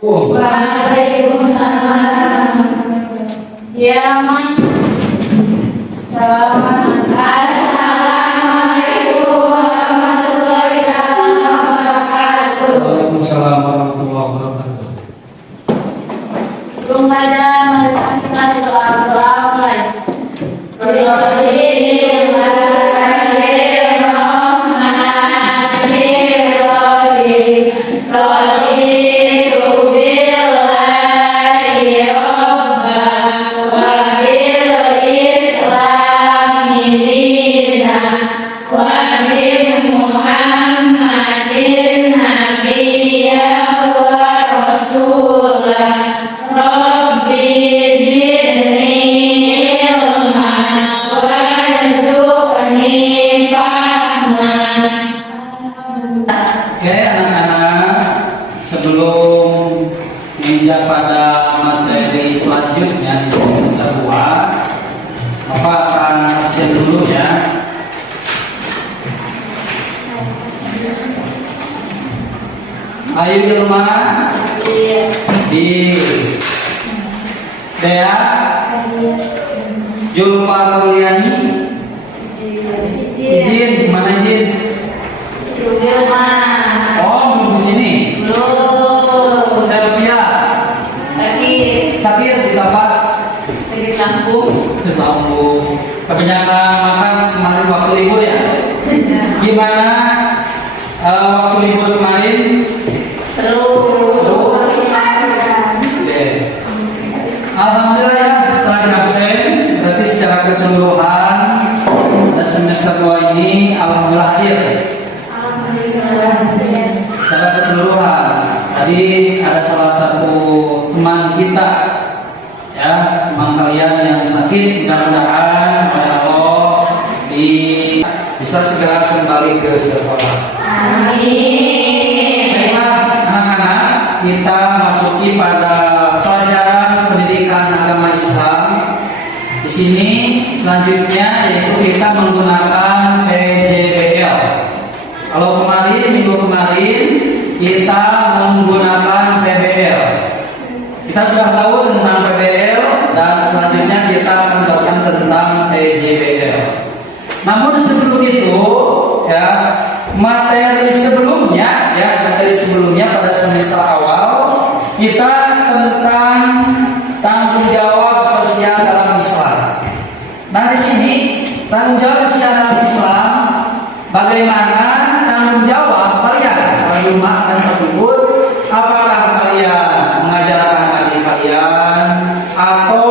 Waalaikumsalam. Ya, Mas. Assalamualaikum warahmatullahi wabarakatuh. Waalaikumsalam warahmatullahi wabarakatuh. Belum ada kita doa mulai. Oke anak-anak, sebelum menginjak pada materi selanjutnya di semester 2, Bapak akan absen dulu ya. Ayo Ilma, di Dea, Julfa Kauliani, izin, mana izin? Oh, belum di sini. Saya Sapir di tempat Di Lampung. di Lampung. Kebanyakan makan kemarin waktu libur ya. Gimana waktu libur kemarin? Oke. Alhamdulillah ya, setelah di absen, berarti secara keseluruhan semester 2 ini alhamdulillah akhir. Secara keseluruhan, tadi ada salah satu teman kita, ya, teman kalian yang sakit, mudah-mudahan oleh Allah bisa segera kembali ke sekolah. Amin. Baiklah anak-anak, kita masuki pada pelajaran pendidikan agama Islam. Di sini selanjutnya yaitu kita menggunakan PJBL. Kalau minggu kemarin kita menggunakan PBL. Kita sudah tahu tentang PBL dan selanjutnya kita akan menjelaskan tentang PJBL. Namun sebelum itu, ya, materi sebelumnya pada semester awal kita tentang tanggung jawab sosial dalam Islam. Nah di sini tanggung jawab sosial dalam Islam, bagaimana tanggung jawab kalian para umat dan tersebut? Apakah kalian mengajarkan adik kalian atau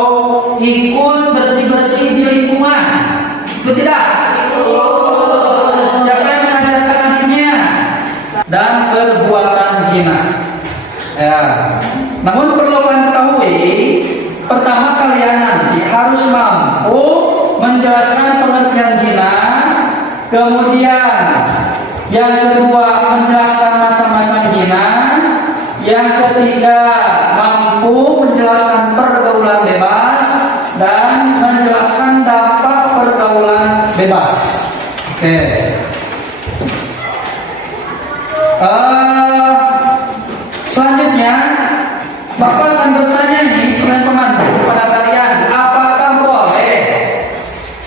ikut bersih-bersih di lingkungan? Itu tidak? Siapa yang mengajarkan adiknya? Dan perbuatan zina. Ya. Namun perlu kalian ketahui, pertama kalian nanti harus mampu menjelaskan pengertian zina, kemudian yang kedua menjelaskan macam-macam zina, yang ketiga mampu menjelaskan pergaulan bebas dan menjelaskan dampak pergaulan bebas. Oke. Selanjutnya Bapak akan bertanya nih teman-teman kepada kalian, apakah boleh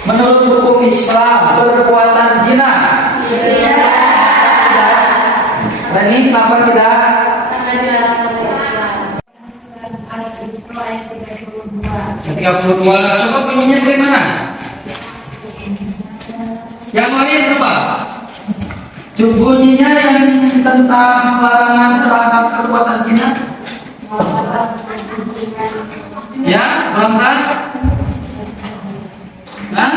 menurut hukum Islam perbuatan zina? Iya. Dan ini kenapa tidak? Ketika 32, coba bunyinya dari mana? Yang lain coba. Bunyinya yang tentang larangan terhadap perbuatan zina. Ya, belum tas? Nah?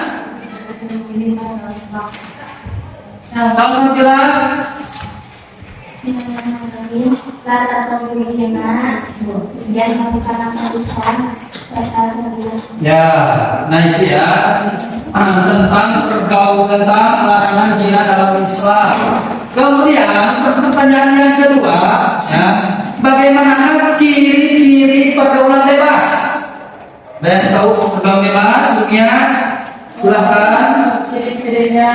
Salah satu bilang ya, nah itu ya tentang tentang larangan zina dalam Islam. Kemudian pertanyaan yang kedua, ya, bagaimana ciri-ciri pergaulan bebas? Dan tahu pergaulan bebas, Bukia? Silahkan. Ciri-cirinya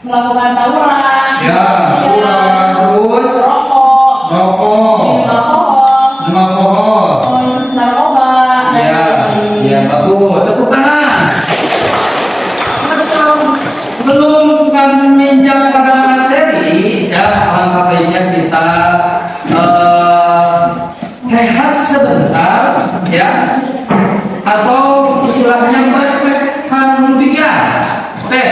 melakukan tawuran, Ya, terus rokok, rokok, sebentar, ya, atau istilahnya berpehan pikiran. Oke,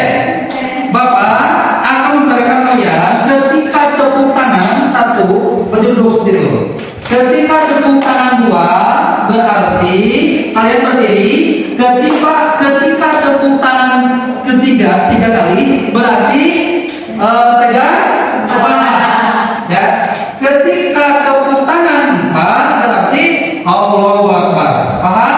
Bapak akan memberikan kalian ketika tepuk tangan satu, duduk dulu. Ketika tepuk tangan dua, berarti kalian berdiri. Ketika tepuk tangan ketiga, 3 kali, berarti pegang kepala. Ya. Ketika tepuk tangan 4, berarti Allahu Akbar. Paham?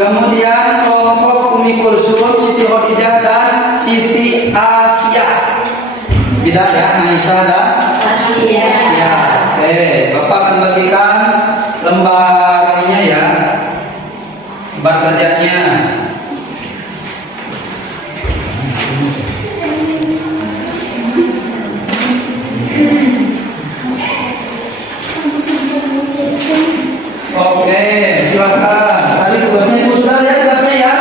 Kemudian kelompok Umi Kulsum, Siti Khadijah dan Siti Asia. Tidak ya, Aisyah dan Asia. Oke, Bapak akan bagikan lembar ininya ya, lembar kerjanya. Oke, silakan. Tadi tugasnya Ibu sudah lihat tugasnya ya?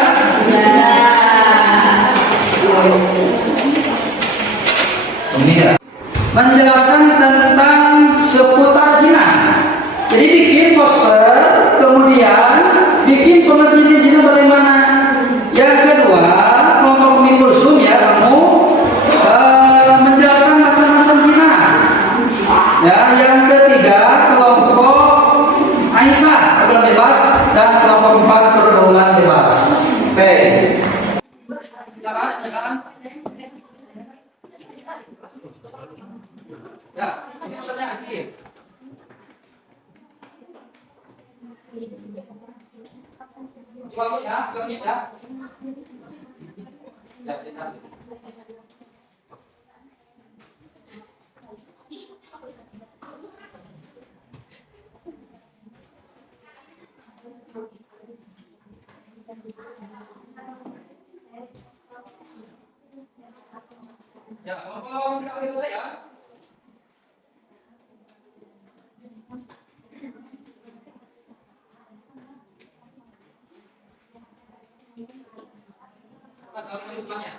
Ini ya. Menjelaskan tentang seputar zina. Jadi bikin poster, kemudian bikin pengertian zina bagaimana. Yang kedua, kelompok Umi Kulsum ya, kamu menjelaskan macam-macam zina. Ya, yang ketiga kelompok Aisyah pergaulan bebas dan kelompok 4 pergaulan bebas. Oke. Jangan. Ya, ini maksudnya akhir. Selamat ya, kami ya. Ya, kita. Ya, kalau tidak bisa saya. Masalah kehidupannya.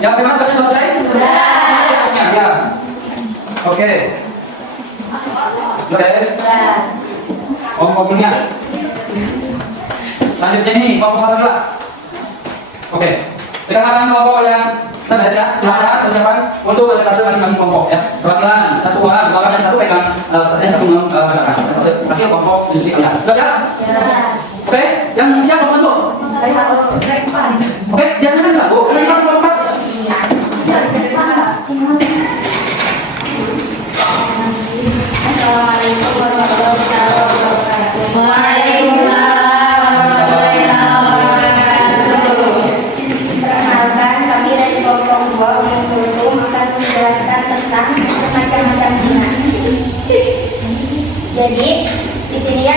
Yang bagaimana tugasnya selesai? Sudah. Ya. Oke. Beres. Ngomongnya. Selanjutnya nih, kelompok satu lah. Oke. Perkenalkan kelompok yang kita baca. Silakan persiapan untuk presentasi masing-masing kelompok ya. Perwakilan satu orang, dua orang dan satu pegang satu membacakan. Masih kelompok diskusi kalian. Sudah siap? Oke. Yang siap membantu? Oke, biasanya kan satu. Kalian kelompok. Assalamualaikum warahmatullahi wabarakatuh. Waalaikumsalam warahmatullahi wabarakatuh. Perkenalkan, kami dari kelompok 2 Umi Kulsum akan menjelaskan tentang macam-macam zina. Jadi di sini ya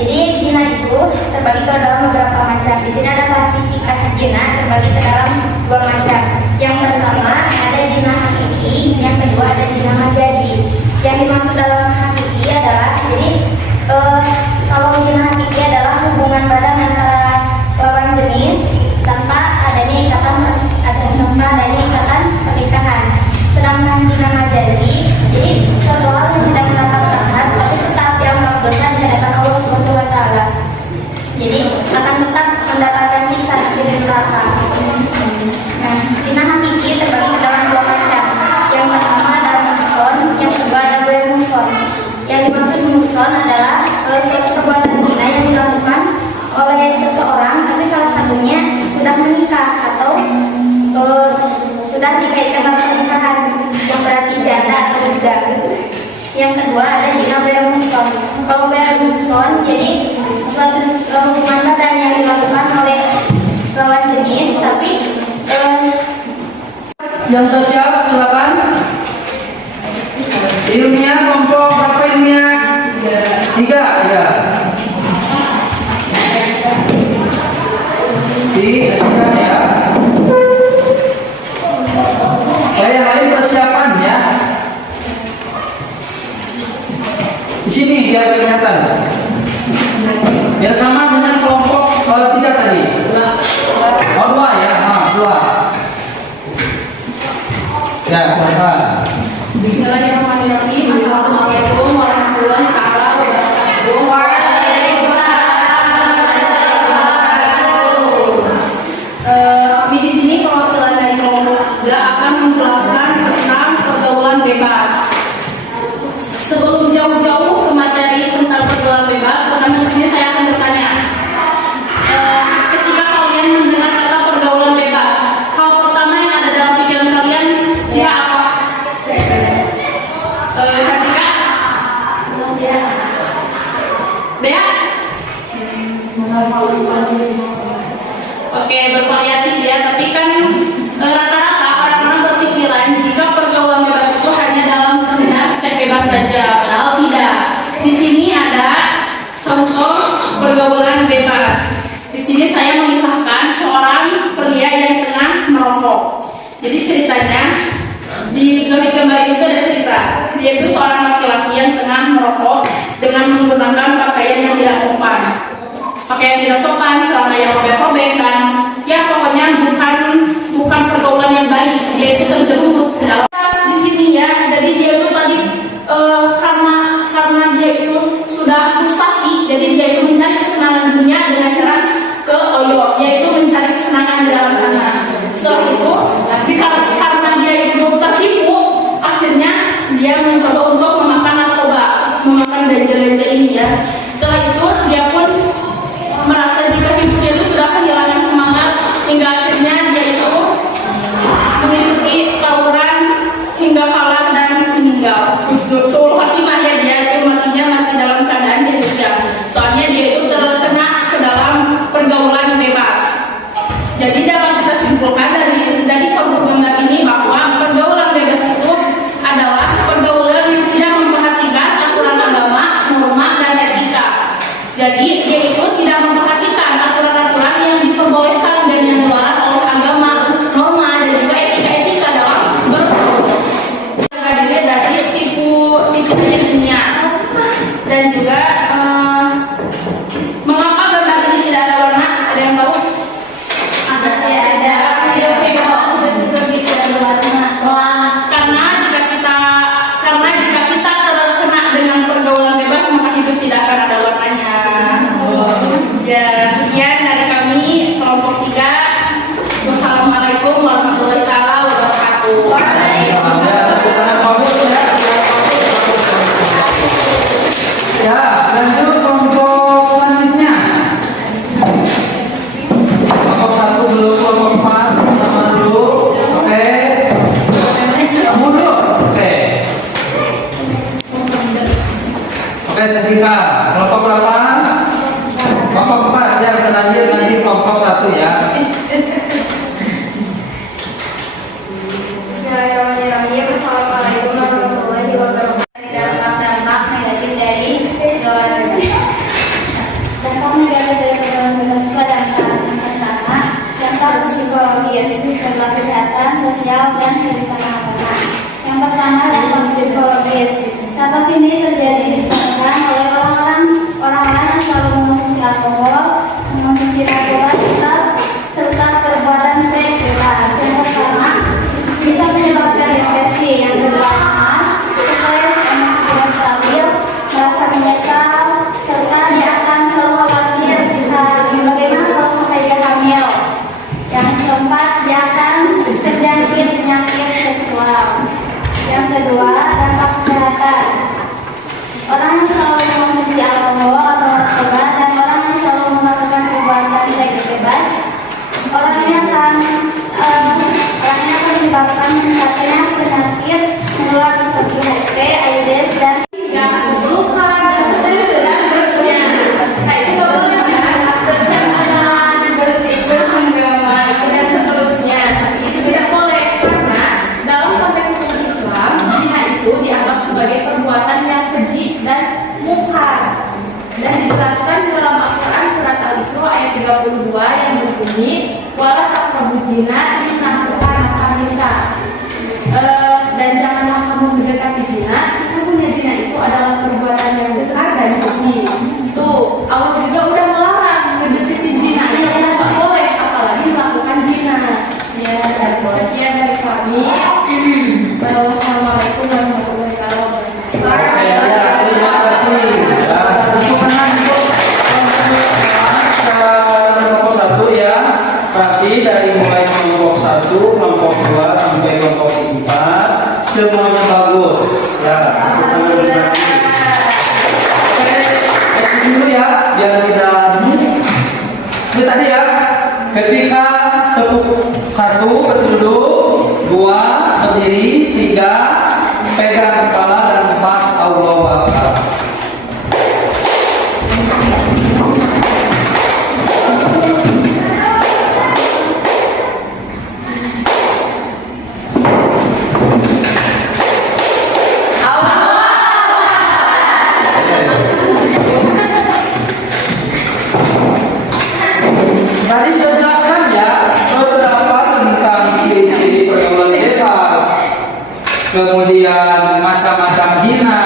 jadi zina itu terbagi ke dalam beberapa macam. Di sini ada klasifikasi zina terbagi ke dalam 2 macam. Yang pertama ada zina hakiki, yang kedua ada zina majazi. Yang dimaksud dalam hakiki adalah kalau zina hakiki adalah hubungan badan antara lawan jenis tanpa adanya ikatan pernikahan. Sedangkan zina majazi, jadi suatu hal yang tidak mendapatkan tapi tetap yang melakukan dosa di hadapan Allah Subhanahu wa Ta'ala. Jadi akan tetap mendapatkan siksa di neraka. Nah, sudah dikaitkan dengan pernikahan yang berarti janda atau budak. Yang kedua ada zina bermuson. Kalau bermuson jadi suatu hubungan badan yang dilakukan oleh lawan jenis, tapi yang tak siap silakan. Ilmiah kelompok berapa ilmiah? 3 ya. Silakan ya. Yang lain persiapan ya. Di sini biar kelihatan. Biar sama dengan kelompok 3 tadi. Oh 2 ya, 2. Ya, silakan. Bismillahirrahmanirrahim. Assalamualaikum warahmatullahi wabarakatuh. Kami di sini perwakilan dari kelompok 3 akan menjelaskan tentang pergaulan bebas. Sebelum jauh-jauh ke materi tentang pergaulan bebas, pertama di sini saya akan bertanya. Ketika kalian mendengar kata pergaulan bebas, hal pertama yang ada dalam pikiran kalian siapa? Cantika? Bea? Oke, bervariatif ya, tapi kan rata-rata orang-orang berpikiran jika pergaulan bebas itu hanya dalam seminar seks bebas saja, padahal tidak. Di sini ada contoh pergaulan bebas. Di sini saya mengisahkan seorang pria yang tengah merokok. Jadi ceritanya di gambar itu ada cerita. Dia itu seorang laki-laki yang tengah merokok dengan menggunakan pakaian yang tidak sopan. Pakaian tidak sopan, celana yang robek-robek, dan ya pokoknya bukan pergaulan yang baik. Dia itu terjerumus ke dalam di sini ya. Jadi dia itu tadi karena dia itu sudah frustasi, jadi dia itu mencari kesenangan dunia dengan cara ke oyo, yaitu mencari kesenangan di dalam sana. Setelah itu, karena dia itu tertipu, akhirnya dia mencoba untuk memakan narkoba, memakan ganja-ganja ini ya. Setelah itu dia pun merasa jika hidupnya itu sudah kehilangan semangat, hingga akhirnya dia itu mengikuti tawuran hingga kalah dan meninggal. Seluruh Fatimah ya, dia itu mati dalam keadaan jahiliyah. Soalnya dia itu terkena ke dalam pergaulan bebas. Jadi dapat kita simpulkan dari contoh gambar ini bahwa pergaulan bebas itu adalah pergaulan yang tidak memperhatikan aturan agama, norma, dan etika. Jadi dia itu tidak memperhatikan aturan-aturan yang diperbolehkan dan yang dilarang oleh agama, norma, dan juga etika-etika dalam bergaul. Jaga diri dari tipu dunia. Dan juga mengapa gambar ini tidak ada warna? Ada yang tahu? Karena jika kita terkena dengan pergaulan bebas, maka hidup tidak akan ada warnanya. Ya, sekian dari kami kelompok 3. Wassalamualaikum warahmatullahi wabarakatuh. Ya, lanjut kelompok selanjutnya. Kelompok 1 dulu, kelompok 4 sama dulu. Oke. Kamu dulu. Oke. Oke, Cantika. Kelompok berapa? Kelompok 4 ya, kita lanjut kelompok 1 ya. Bismillahirrahmanirrahim. Assalamualaikum warahmatullahi wabarakatuh. Dampak-dampak negatif dari dampak negatif dari pergaulan bebas itu ada yang pertama, dampak psikologis adalah kesehatan, sosial, dan kehidupan agama. Yang pertama, dampak psikologis. Dampak ini terjadi disebabkan oleh orang-orang yang selalu mengonsumsi alkohol, mengonsumsi narkoba, serta perbuatan seks bebas. Yang pertama, bisa menyebabkan depresi. Yang kedua, stres, emosi tidak stabil, merasa menyesal, serta dia akan selalu khawatir bagaimana kalau sampai dia hamil. Yang keempat, dia akan terjangkit penyakit seksual. Yang kedua, dampak kesehatan. Orang yang selalu mengonsumsi alkohol atau narkoba dan orang yang selalu melakukan perbuatan seks bebas, orang ini akan ini wala taqrabu zina innahu kana fahisha. Dan janganlah kamu mendekati zina, sesungguhnya zina itu adalah perbuatan yang besar dan keji. Tuh, Allah juga udah melarang mendekati zina, ini adalah nggak boleh, apalagi melakukan zina. Ya, dan sekian dari kami. Wassalamualaikum warahmatullahi wabarakatuh. Terima kasih. Ya, untuk kelompok 1 ya. Tapi dari mulai kelompok 1, kelompok 2 sampai kelompok 4 semuanya bagus. Ya, tes dulu ya, biar tidak ini tadi ya. Ketika tepuk 1 berduduk, 2 berdiri, 3 pegang kepala, dan 4 Allahu Akbar. Tadi saya jelaskan ya beberapa tentang ciri-ciri pergaulan bebas, kemudian macam-macam zina,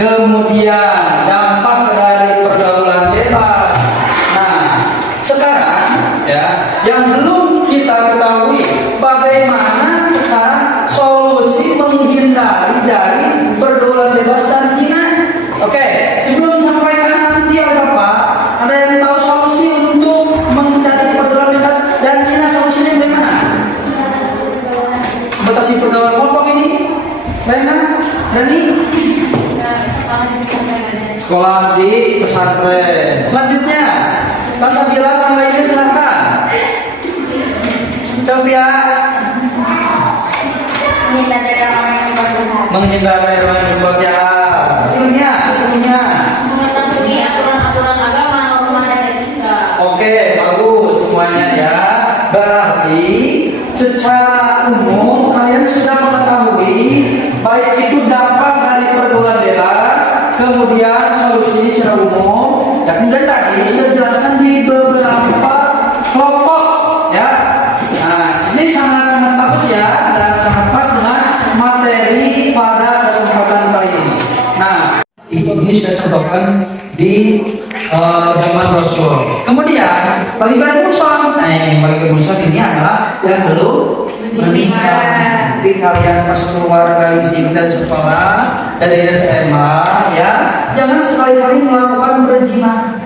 kemudian dampak dari pergaulan bebas. Nah, sekarang ya yang belum kita ketahui bagaimana sekarang solusi menghindari dari pergaulan bebas dan zina. Oke, sebelum sampaikan nanti ada apa? Ada yang tahu solusi untuk menghindari pergaulan bebas dan zina, solusinya bagaimana? Batasi pergaulan kelompok ini. Rena, Dani, sekolah di pesantren. Selanjutnya, Salsabila dan lainnya silakan. Sofia, menghindari orang yang berbuat jahat. Ilmunya. Mengetahui aturan-aturan agama, norma dan etika. Oke, bagus semuanya ya. Berarti secara umum kalian sudah mengetahui baik itu dampak dari pergaulan bebas, kemudian solusi secara umum. Ya, kemudian tadi sudah dijelaskan di beberapa kelompok ya. Nah, ini sangat-sangat bagus ya dan sangat pas dengan materi pada kesempatan kali ini. Nah, ini sudah contohkan di zaman Rasul. Kemudian bagi muson, bagi muson ini adalah yang belum menikah. Nanti kalian pas keluar dari sini dan sekolah dari SMA ya, jangan sekali-kali melakukan berzina.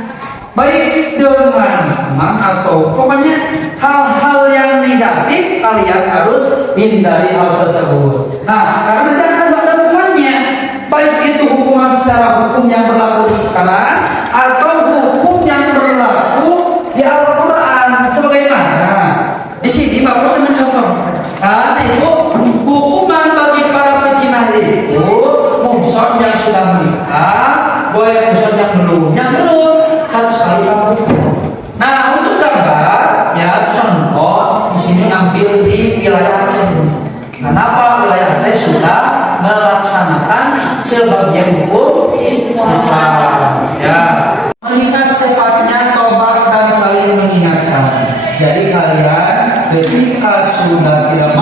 Baik dengan teman atau pokoknya hal-hal yang negatif kalian harus hindari hal tersebut. Nah, karena nanti akan ada hukumannya. Baik itu hukuman secara hukum yang berlaku di sekarang atau hukum yang berlaku di Al-Quran. Sebagaimana di sini Bapak sudah mencontoh, karena itu hukuman bagi para pezina itu muhsan yang sudah menikah, boleh muhsan yang belum, 100 kali cambuk. Nah, untuk gambar ya contoh di sini ambil di wilayah Aceh. Kenapa wilayah Aceh sudah melaksanakan sebagian hukum Islam ya. Menikah secepatnya, tobat dan saling mengingatkan. Jadi kalian ketika sudah tidak